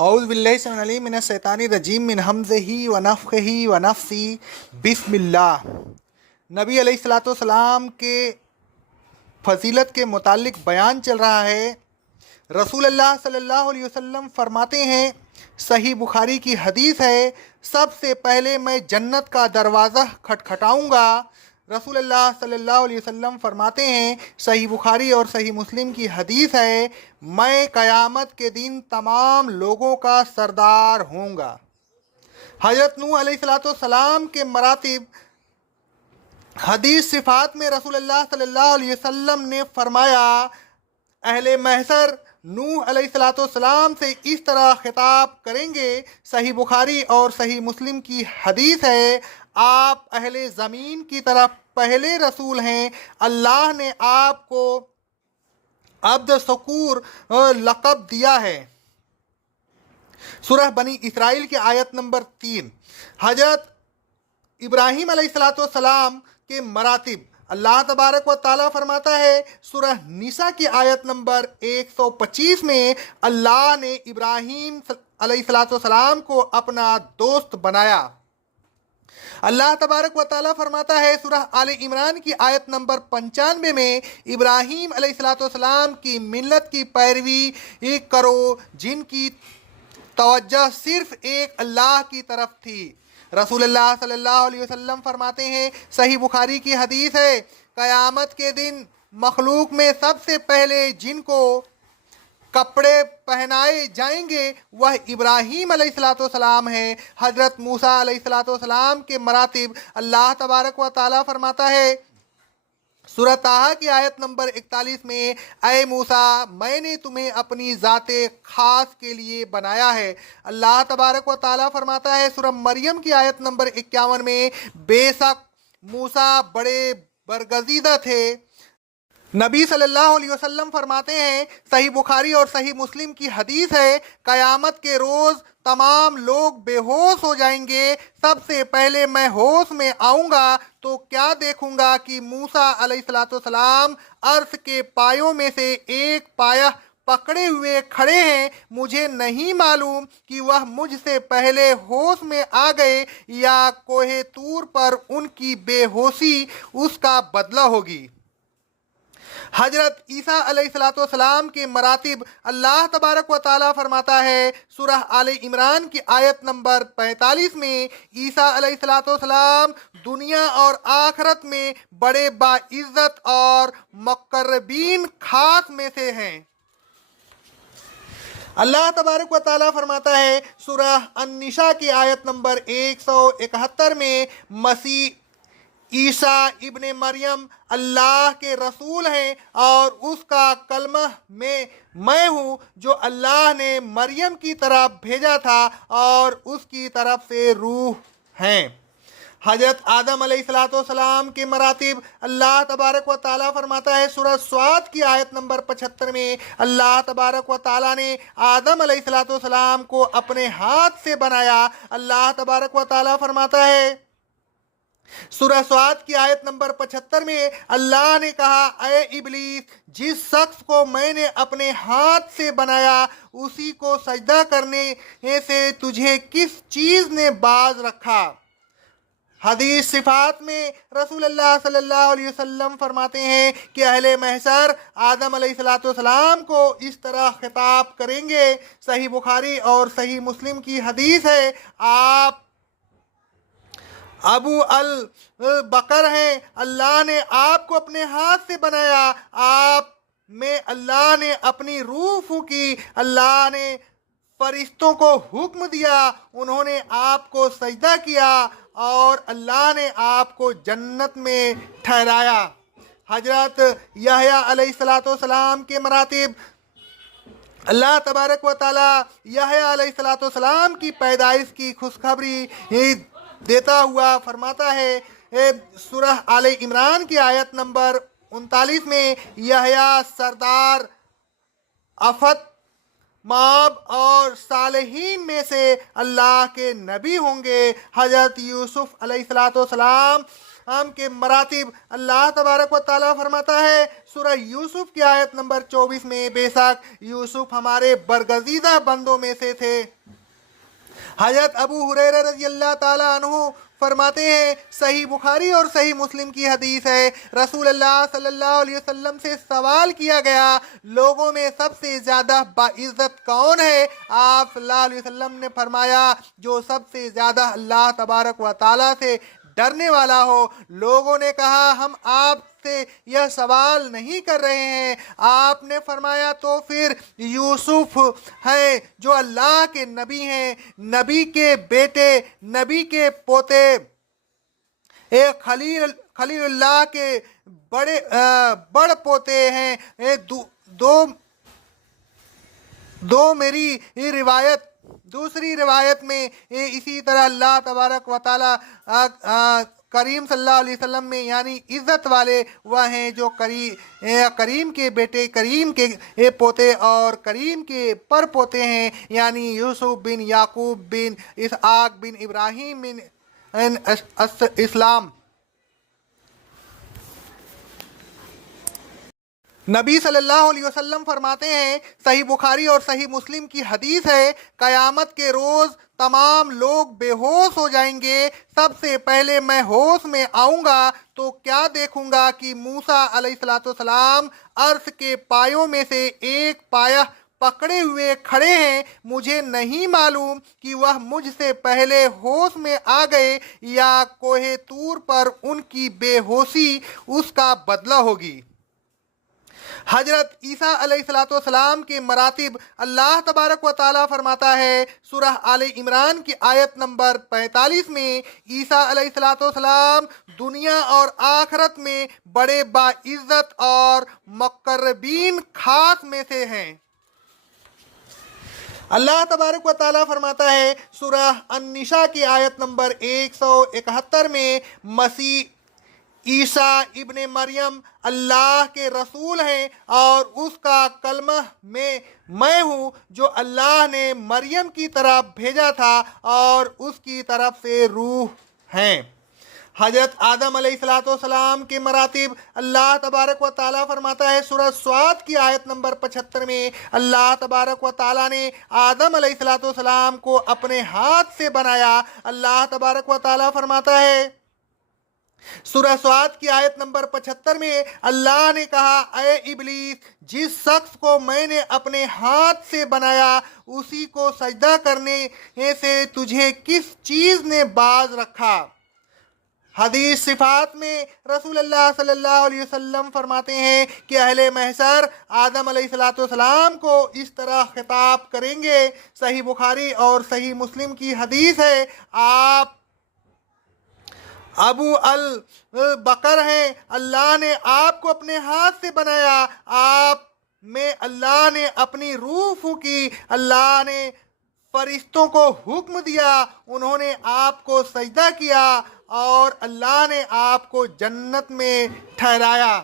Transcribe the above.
اعوذ باللہ السمیع العلیم من الشیطان الرجیم من ہمزہ ونفخہ ونفثہ بسم اللہ۔ نبی علیہ الصلوۃ والسلام کے فضیلت کے متعلق بیان چل رہا ہے۔ رسول اللہ صلی اللہ علیہ وسلم فرماتے ہیں، صحیح بخاری کی حدیث ہے، سب سے پہلے میں جنت کا دروازہ کھٹکھٹاؤں گا۔ رسول اللہ صلی اللہ علیہ وسلم فرماتے ہیں، صحیح بخاری اور صحیح مسلم کی حدیث ہے، میں قیامت کے دن تمام لوگوں کا سردار ہوں گا۔ حضرت نوح علیہ السلام کے مراتب۔ حدیث صفات میں رسول اللہ صلی اللہ علیہ وسلم نے فرمایا، اہل محشر نوح علیہ السلام سے اس طرح خطاب کریں گے۔ صحیح بخاری اور صحیح مسلم کی حدیث ہے، آپ اہل زمین کی طرف پہلے رسول ہیں۔ اللہ نے آپ کو عبد شکور لقب دیا ہے۔ سورہ بنی اسرائیل کی آیت نمبر 3۔ حضرت ابراہیم علیہ السلام کے مراتب۔ اللہ تبارک و تعالیٰ فرماتا ہے، سورہ نساء کی آیت نمبر 125 میں، اللہ نے ابراہیم علیہ السلام کو اپنا دوست بنایا۔ اللہ تبارک و تعالیٰ فرماتا ہے، سورہ آل عمران کی آیت نمبر 95 میں، ابراہیم علیہ السلام کی ملت کی پیروی کرو جن کی توجہ صرف ایک اللہ کی طرف تھی۔ رسول اللہ صلی اللہ علیہ وسلم فرماتے ہیں، صحیح بخاری کی حدیث ہے، قیامت کے دن مخلوق میں سب سے پہلے جن کو کپڑے پہنائے جائیں گے وہ ابراہیم علیہ السلام ہے۔ حضرت موسیٰ علیہ السلام کے مراتب۔ اللہ تبارک و تعالیٰ فرماتا ہے، سورہ طٰہٰ کی آیت نمبر 41 میں، اے موسیٰ، میں نے تمہیں اپنی ذات خاص کے لیے بنایا ہے۔ اللہ تبارک و تعالیٰ فرماتا ہے، سورہ مریم کی آیت نمبر 51 میں، بے شک موسیٰ بڑے برگزیدہ تھے۔ نبی صلی اللہ علیہ وسلم فرماتے ہیں، صحیح بخاری اور صحیح مسلم کی حدیث ہے، قیامت کے روز تمام لوگ بے ہوش ہو جائیں گے، سب سے پہلے میں ہوش میں آؤں گا تو کیا دیکھوں گا کہ موسیٰ علیہ السلام عرش کے پایوں میں سے ایک پایہ پکڑے ہوئے کھڑے ہیں۔ مجھے نہیں معلوم کہ وہ مجھ سے پہلے ہوش میں آ گئے یا کوہ طور پر ان کی بے ہوشی اس کا بدلہ ہوگی۔ حضرت عیسیٰ علیہ السلام کے مراتب۔ اللہ تبارک و تعالیٰ فرماتا ہے، سورہ آل عمران کی آیت نمبر 45 میں، عیسیٰ علیہ السلام دنیا اور آخرت میں بڑے باعزت اور مقربین خاص میں سے ہیں۔ اللہ تبارک و تعالیٰ فرماتا ہے، سورہ النساء کی آیت نمبر 171 میں، مسیح عیسیٰ ابن مریم اللہ کے رسول ہیں اور اس کا کلمہ میں ہوں جو اللہ نے مریم کی طرف بھیجا تھا اور اس کی طرف سے روح ہیں۔ حضرت آدم علیہ السلام کے مراتب۔ اللہ تبارک و تعالیٰ فرماتا ہے، سورہ صاد کی آیت نمبر 75 میں، اللہ تبارک و تعالیٰ نے آدم علیہ السلام کو اپنے ہاتھ سے بنایا۔ اللہ تبارک و تعالیٰ فرماتا ہے، سورہ صاد کی آیت نمبر 75 میں، اللہ نے کہا، اے ابلیس، جس شخص کو میں نے اپنے ہاتھ سے بنایا اسی کو سجدہ کرنے سے تجھے کس چیز نے باز رکھا۔ حدیث صفات میں رسول اللہ صلی اللہ علیہ وسلم فرماتے ہیں کہ اہل محشر آدم علیہ السلام کو اس طرح خطاب کریں گے۔ صحیح بخاری اور صحیح مسلم کی حدیث ہے، آپ ابو البکر ہیں، اللہ نے آپ کو اپنے ہاتھ سے بنایا، آپ میں اللہ نے اپنی روح پھونکی، اللہ نے فرشتوں کو حکم دیا، انہوں نے آپ کو سجدہ کیا اور اللہ نے آپ کو جنت میں ٹھہرایا۔ حضرت یحییٰ علیہ السلام کے مراتب۔ اللہ تبارک و تعالیٰ یحییٰ علیہ السلام کی پیدائش کی خوشخبری دیتا ہوا فرماتا ہے، سورہ آل عمران کی آیت نمبر 39 میں، یحییٰ سردار افت ماب اور صالحین میں سے اللہ کے نبی ہوں گے۔ حضرت یوسف علیہ السلام ہم کے مراتب اللہ تبارک و تعالیٰ فرماتا ہے سورہ یوسف کی آیت نمبر 24 میں، بے شک یوسف ہمارے برگزیدہ بندوں میں سے تھے۔ حضرت ابو ہریرہ رضی اللہ تعالیٰ عنہ فرماتے ہیں، صحیح بخاری اور صحیح مسلم کی حدیث ہے، رسول اللہ صلی اللہ علیہ وسلم سے سوال کیا گیا لوگوں میں سب سے زیادہ باعزت کون ہے؟ آپ صلی اللہ علیہ وسلم نے فرمایا جو سب سے زیادہ اللہ تبارک و تعالیٰ سے ڈرنے والا ہو۔ لوگوں نے کہا ہم آپ سے یہ سوال نہیں کر رہے ہیں۔ آپ نے فرمایا تو پھر یوسف ہے جو اللہ کے نبی ہیں، نبی کے بیٹے، نبی کے پوتے، ایک خلیل اللہ کے بڑ پوتے ہیں۔ دو میری روایت، دوسری روایت میں اسی طرح اللہ تبارک و تعالی کریم صلی اللہ علیہ وسلم میں یعنی عزت والے وہ ہیں جو کریم کے بیٹے، کریم کے پوتے اور کریم کے پر پوتے ہیں، یعنی یوسف بن یعقوب بن اسحاق بن ابراہیم بن اسلام۔ نبی صلی اللہ علیہ وسلم فرماتے ہیں، صحیح بخاری اور صحیح مسلم کی حدیث ہے، قیامت کے روز تمام لوگ بے ہوش ہو جائیں گے، سب سے پہلے میں ہوش میں آؤں گا تو کیا دیکھوں گا کہ موسیٰ علیہ السلام عرش کے پایوں میں سے ایک پایہ پکڑے ہوئے کھڑے ہیں، مجھے نہیں معلوم کہ وہ مجھ سے پہلے ہوش میں آ گئے یا کوہ طور پر ان کی بے ہوشی اس کا بدلہ ہوگی۔ حضرت عیسیٰ علیہ السلام کے مراتب اللہ تبارک و تعالیٰ فرماتا ہے سورہ آل عمران کی آیت نمبر 45 میں، عیسیٰ علیہ السلام دنیا اور آخرت میں بڑے باعزت اور مقربین خاص میں سے ہیں۔ اللہ تبارک و تعالیٰ فرماتا ہے سورہ النساء کی آیت نمبر 171 میں، مسیح عیسیٰ ابن مریم اللہ کے رسول ہیں اور اس کا کلمہ میں ہوں جو اللہ نے مریم کی طرف بھیجا تھا اور اس کی طرف سے روح ہیں۔ حضرت آدم علیہ السلام کے مراتب اللہ تبارک و تعالیٰ فرماتا ہے سورہ صاد کی آیت نمبر 75 میں، اللہ تبارک و تعالیٰ نے آدم علیہ السلام کو اپنے ہاتھ سے بنایا۔ اللہ تبارک و تعالیٰ فرماتا ہے سورہ صاد کی آیت نمبر 75 میں، اللہ نے کہا اے ابلیس، جس شخص کو میں نے اپنے ہاتھ سے بنایا اسی کو سجدہ کرنے سے تجھے کس چیز نے باز رکھا؟ حدیث صفات میں رسول اللہ صلی اللہ علیہ وسلم فرماتے ہیں کہ اہل محشر آدم علیہ السلام کو اس طرح خطاب کریں گے۔ صحیح بخاری اور صحیح مسلم کی حدیث ہے، آپ ابو البکر ہیں، اللہ نے آپ کو اپنے ہاتھ سے بنایا، آپ میں اللہ نے اپنی روح پھونکی، اللہ نے فرشتوں کو حکم دیا، انہوں نے آپ کو سجدہ کیا اور اللہ نے آپ کو جنت میں ٹھہرایا۔